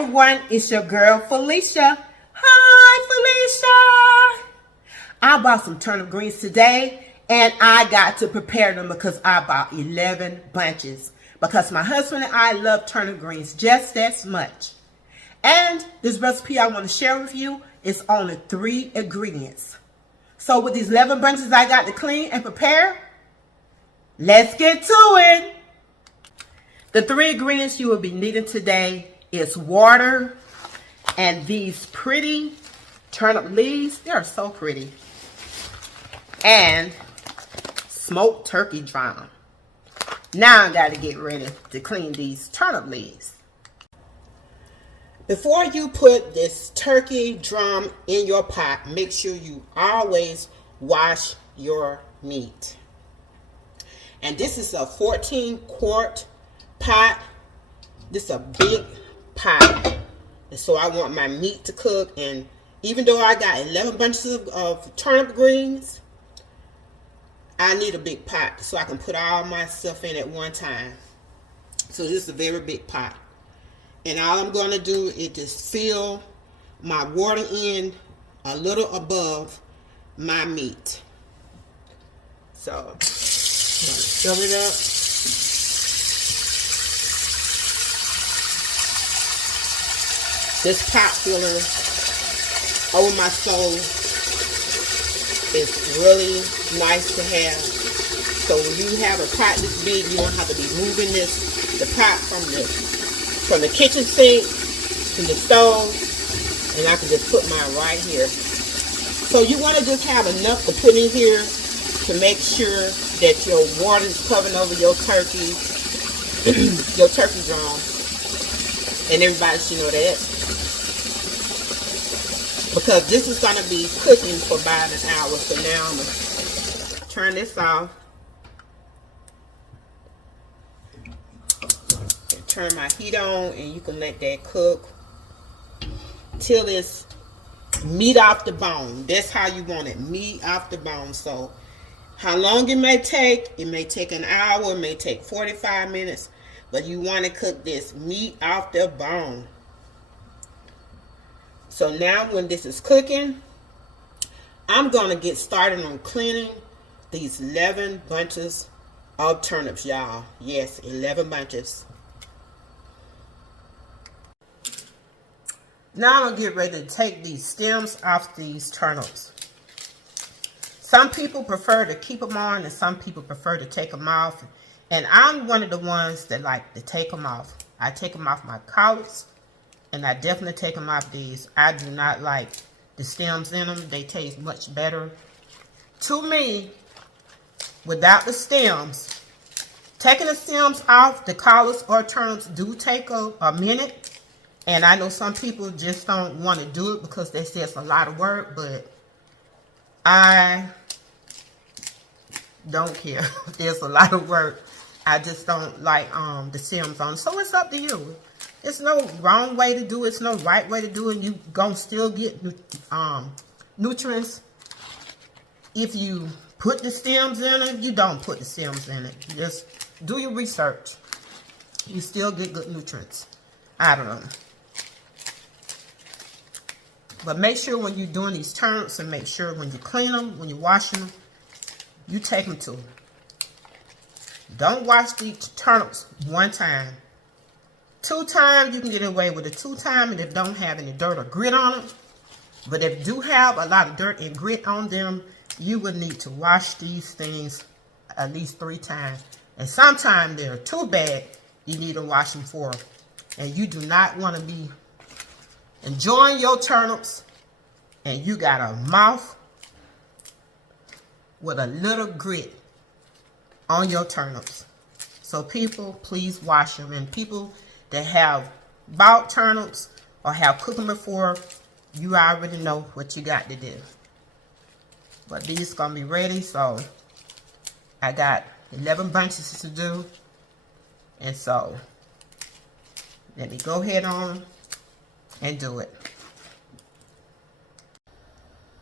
everyone, it's your girl Felicia. Hi Felicia. I bought some turnip greens today and I got to prepare them because I bought 11 bunches because my husband and I love turnip greens just as much. And this recipe I want to share with you is only 3 ingredients. So with these 11 bunches I got to clean and prepare, let's get to it. The 3 ingredients you will be needing today is water and these pretty turnip leaves. They are so pretty. And smoked turkey drum. Now I got to get ready to clean these turnip leaves. Before you put this turkey drum in your pot, make sure you always wash your meat. And this is a 14-quart pot. This is a big pot. And so I want my meat to cook. And even though I got 11 bunches of turnip greens, I need a big pot so I can put all my stuff in at one time. So this is a very big pot. And all I'm going to do is just fill my water in a little above my meat. So I'm going to fill it up. This pot filler over my stove is really nice to have. So when you have a pot this big, you don't have to be moving the pot from the kitchen sink to the stove, and I can just put mine right here. So you want to just have enough to put in here to make sure that your water is covering over your turkey, your turkey drum, and everybody should know that. Because this is going to be cooking for about an hour. So now I'm going to turn this off. And turn my heat on, and you can let that cook till it's meat off the bone. That's how you want it, meat off the bone. So how long it may take an hour, it may take 45 minutes. But you want to cook this meat off the bone. So now when this is cooking, I'm going to get started on cleaning these 11 bunches of turnips, y'all. Yes, 11 bunches. Now I'm going to get ready to take these stems off these turnips. Some people prefer to keep them on and some people prefer to take them off. And I'm one of the ones that like to take them off. I take them off my collards. And I definitely take them off these. I do not like the stems in them. They taste much better. To me, without the stems, taking the stems off the collards or turnips do take a minute. And I know some people just don't want to do it because they say it's a lot of work. But I don't care. There's a lot of work. I just don't like the stems on. So it's up to you. There's no wrong way to do it. It's no right way to do it. You gonna still get nutrients if you put the stems in it. You don't put the stems in it. Just do your research. You still get good nutrients. I don't know. But make sure when you're doing these turnips, and make sure when you clean them, when you're washing them, you take them to. Don't wash these turnips one time. 2 times, you can get away with it 2 times, and it don't have any dirt or grit on it. But if you do have a lot of dirt and grit on them, you would need to wash these things at least 3 times. And sometimes they're too bad, you need to wash them 4. And you do not want to be enjoying your turnips, and you got a mouth with a little grit on your turnips. So people, please wash them. And people that have bought turnips or have cooked them before, you already know what you got to do. But these gonna be ready, so I got 11 bunches to do. And so let me go ahead on and do it.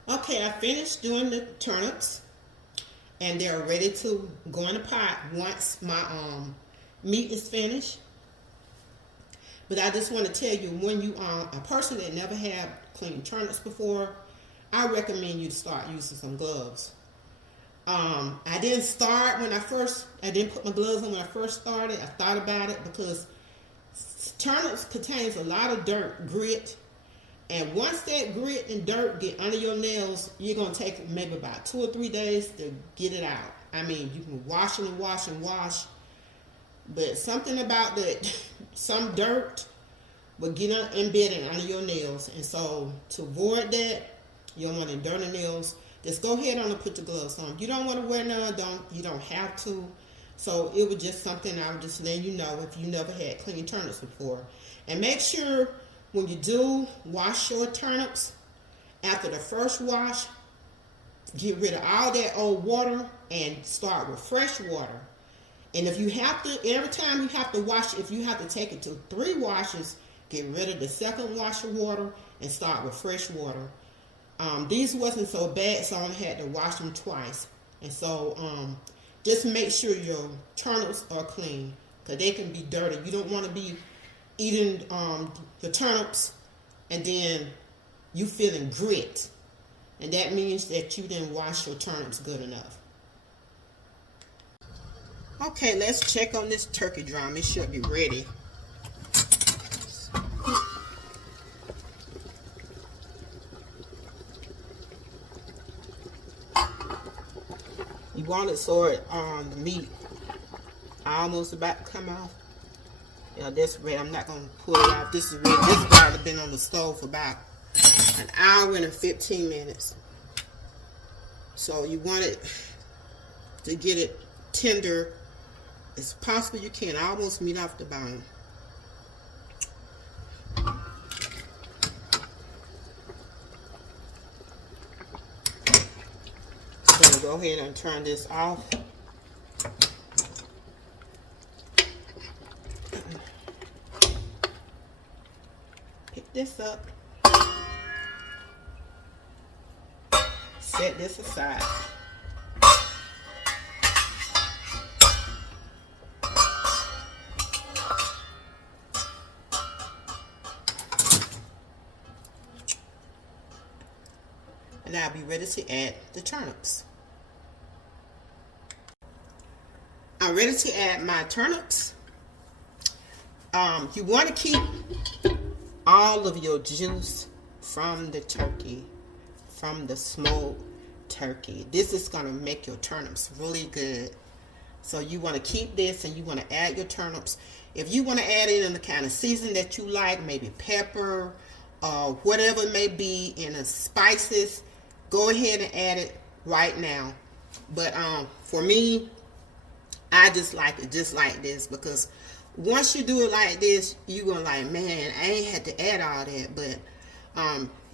Okay, I finished doing the turnips, and they're ready to go in the pot once my meat is finished. But I just want to tell you, when you are a person that never had cleaned turnips before, I recommend you to start using some gloves. I didn't start when I didn't put my gloves on when I first started. I thought about it because turnips contains a lot of dirt, grit. And once that grit and dirt get under your nails, you're going to take maybe about 2 or 3 days to get it out. I mean, you can wash and wash and wash. But something about that, some dirt will get embedded under your nails. And so to avoid that, you don't want any dirty nails. Just go ahead on and put the gloves on. You don't want to wear none, you don't have to. So it was just something I was just letting you know if you never had clean turnips before. And make sure when you do wash your turnips, after the first wash, get rid of all that old water and start with fresh water. And if you have to, every time you have to wash, if you have to take it to 3 washes, get rid of the second wash of water and start with fresh water. These wasn't so bad, so I only had to wash them twice. And so just make sure your turnips are clean, because they can be dirty. You don't want to be eating the turnips and then you feeling grit. And that means that you didn't wash your turnips good enough. Okay, let's check on this turkey drum. It should be ready. You want it so the meat almost about to come off. Yeah, that's ready. I'm not going to pull it out. This is ready. This has already been on the stove for about an hour and 15 minutes. So you want it to get it tender as possible you can. Almost meat off the bone. So go ahead and turn this off. Pick this up. Set this aside. And I'll be ready to add the turnips. I'm ready to add my turnips. You want to keep all of your juice from the turkey, from the smoked turkey. This is going to make your turnips really good. So you want to keep this and you want to add your turnips. If you want to add it in the kind of season that you like, maybe pepper or whatever it may be in the spices, go ahead and add it right now. But for me, I just like it just like this, because once you do it like this, you're going to like, man, I ain't had to add all that. But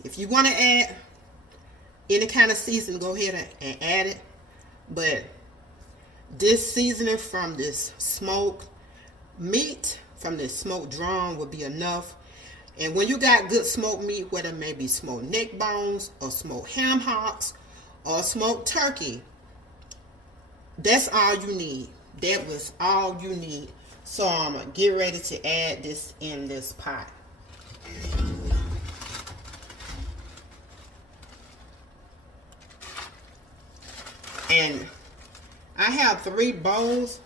if you want to add any kind of season, go ahead and add it. But this seasoning from this smoked meat, from this smoked drum, will be enough. And when you got good smoked meat, whether it may be smoked neck bones or smoked ham hocks or smoked turkey, that's all you need. That was all you need. So I'm going to get ready to add this in this pot. And I have 3 bowls,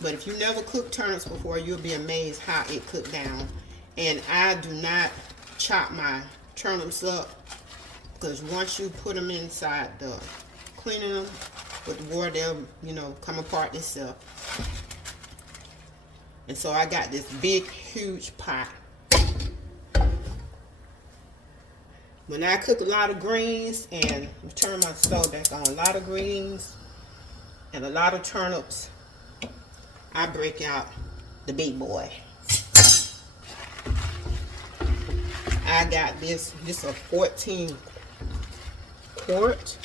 but if you never cooked turnips before, you'll be amazed how it cooked down. And I do not chop my turnips up, because once you put them inside the cleaning them with the water, they'll, you know, come apart themselves. And so I got this big, huge pot. When I cook a lot of greens, and turn my stove back on, a lot of greens and a lot of turnips, I break out the big boy. I got this is a 14 quart.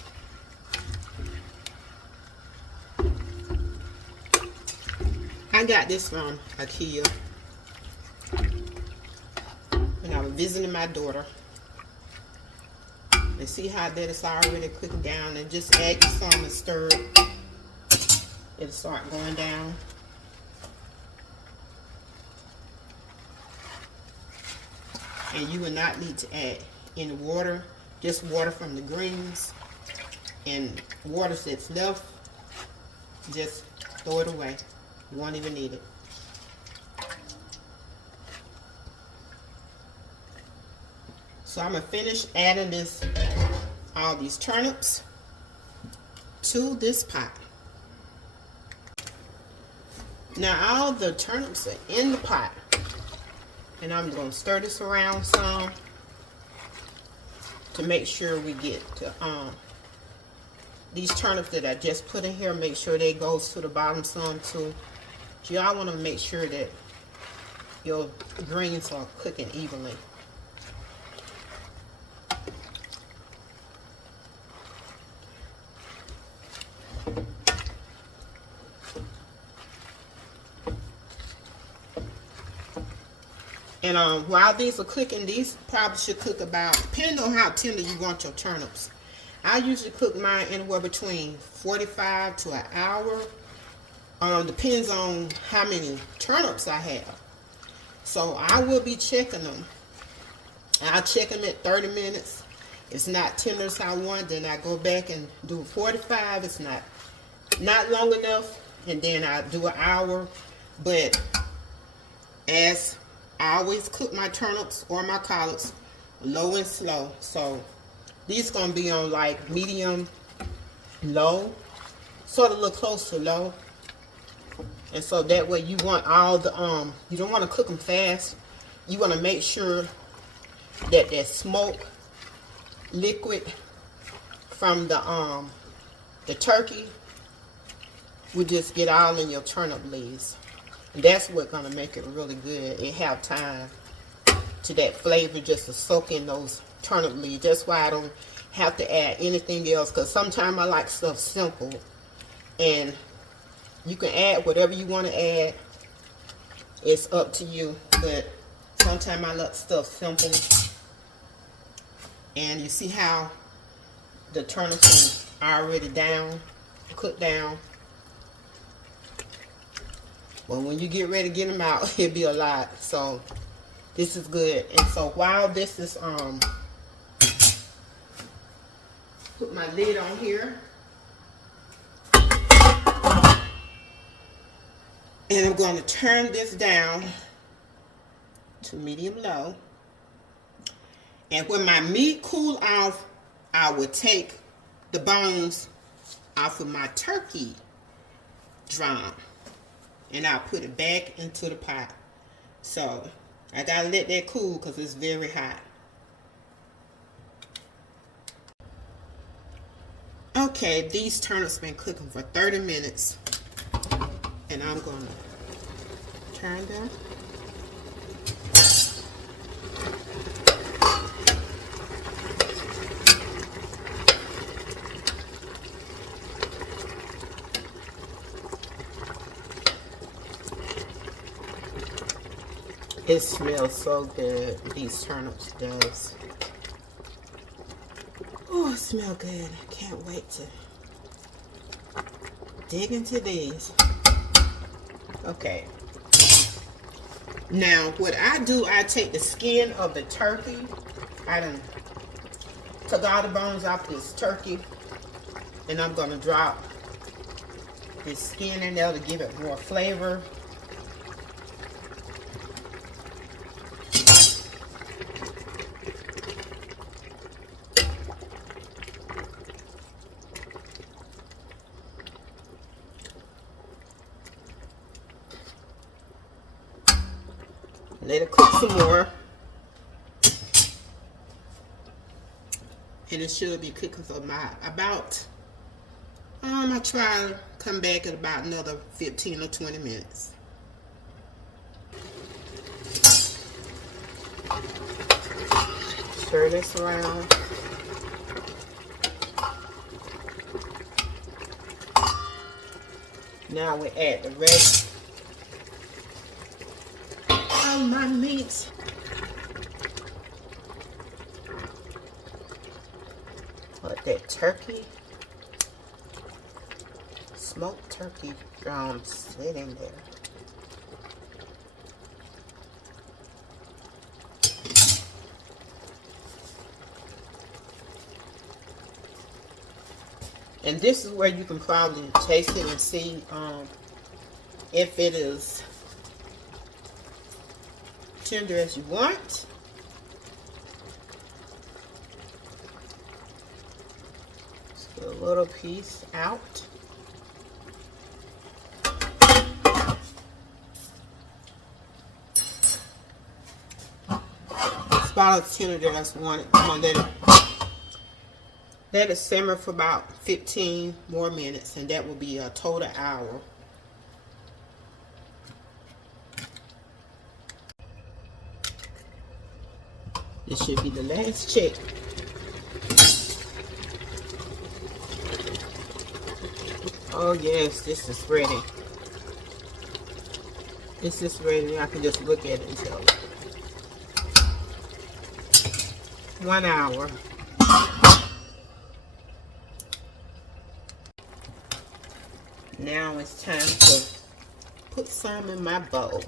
I got this from IKEA when I was visiting my daughter. And see how that is already cooking down, and just add your some and stir it. It'll start going down. And you will not need to add any water, just water from the greens. And water that's left, just throw it away. You won't even need it. So I'm going to finish adding all these turnips to this pot. Now all the turnips are in the pot. And I'm going to stir this around some to make sure we get to these turnips that I just put in here, make sure they goes to the bottom some too. Y'all want to make sure that your greens are cooking evenly. And while these are cooking, these probably should cook about, depending on how tender you want your turnips. I usually cook mine anywhere between 45 to an hour. Depends on how many turnips I have. So I will be checking them. I'll check them at 30 minutes. It's not tender as I want, then I go back and do 45. It's not long enough, and then I do an hour. But as I always cook my turnips or my collards low and slow. So these gonna be on like medium low, sort of look close to low. And so that way you want all the you don't want to cook them fast. You want to make sure that that smoke liquid from the turkey will just get all in your turnip leaves. And that's what's gonna make it really good. It have time to that flavor just to soak in those turnip leaves. That's why I don't have to add anything else, because sometimes I like stuff simple. And you can add whatever you want to add. It's up to you. But sometimes I like stuff simple. And you see how the turnips are already cooked down. But when you get ready to get them out, it'll be a lot. So this is good. And so while this is put my lid on here. And I'm going to turn this down to medium low. And when my meat cool off, I will take the bones off of my turkey drum. And I'll put it back into the pot. So I gotta let that cool because it's very hot. Okay, these turnips been cooking for 30 minutes. And I'm gonna turn them. It smells so good, these turnips does. Oh, it smells good. I can't wait to dig into these. Okay. Now, what I do, I take the skin of the turkey. I done took all the bones off this turkey. And I'm going to drop this skin in there to give it more flavor. Let it cook some more. And it should be cooking for about, I try to come back at about another 15 or 20 minutes. Stir this around. Now we add the rest of my meat. Let that turkey, smoked turkey drum sit in there. And this is where you can probably taste it and see if it is tender as you want. Just get a little piece out. It's about as tender as I want it. I'm gonna let it simmer for about 15 more minutes, and that will be a total hour. This should be the last check. Oh yes, this is ready. This is ready. I can just look at it and tell. 1 hour. Now it's time to put some in my bowl.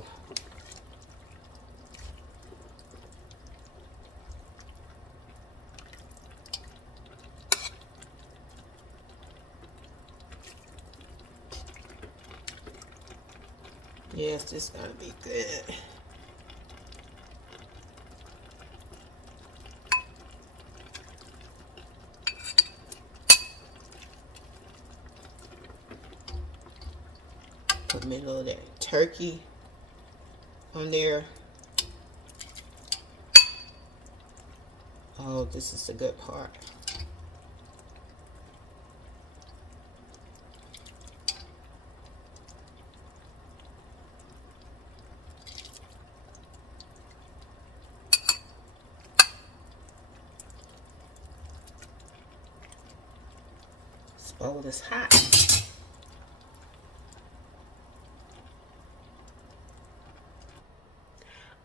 Yes, this is gonna be good. Put me a little of that turkey on there. Oh, this is the good part. This bowl is hot.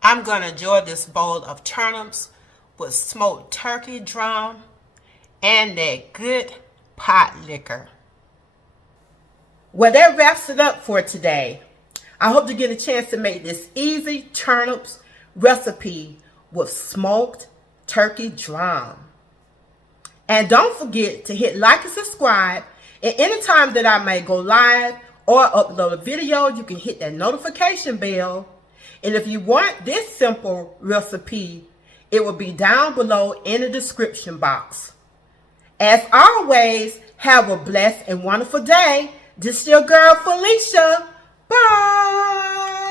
I'm going to enjoy this bowl of turnips with smoked turkey drum and that good pot liquor. Well, that wraps it up for today. I hope to get a chance to make this easy turnips recipe with smoked turkey drum. And don't forget to hit like and subscribe. And anytime that I may go live or upload a video, you can hit that notification bell. And if you want this simple recipe, it will be down below in the description box. As always, have a blessed and wonderful day. This is your girl, Felicia. Bye.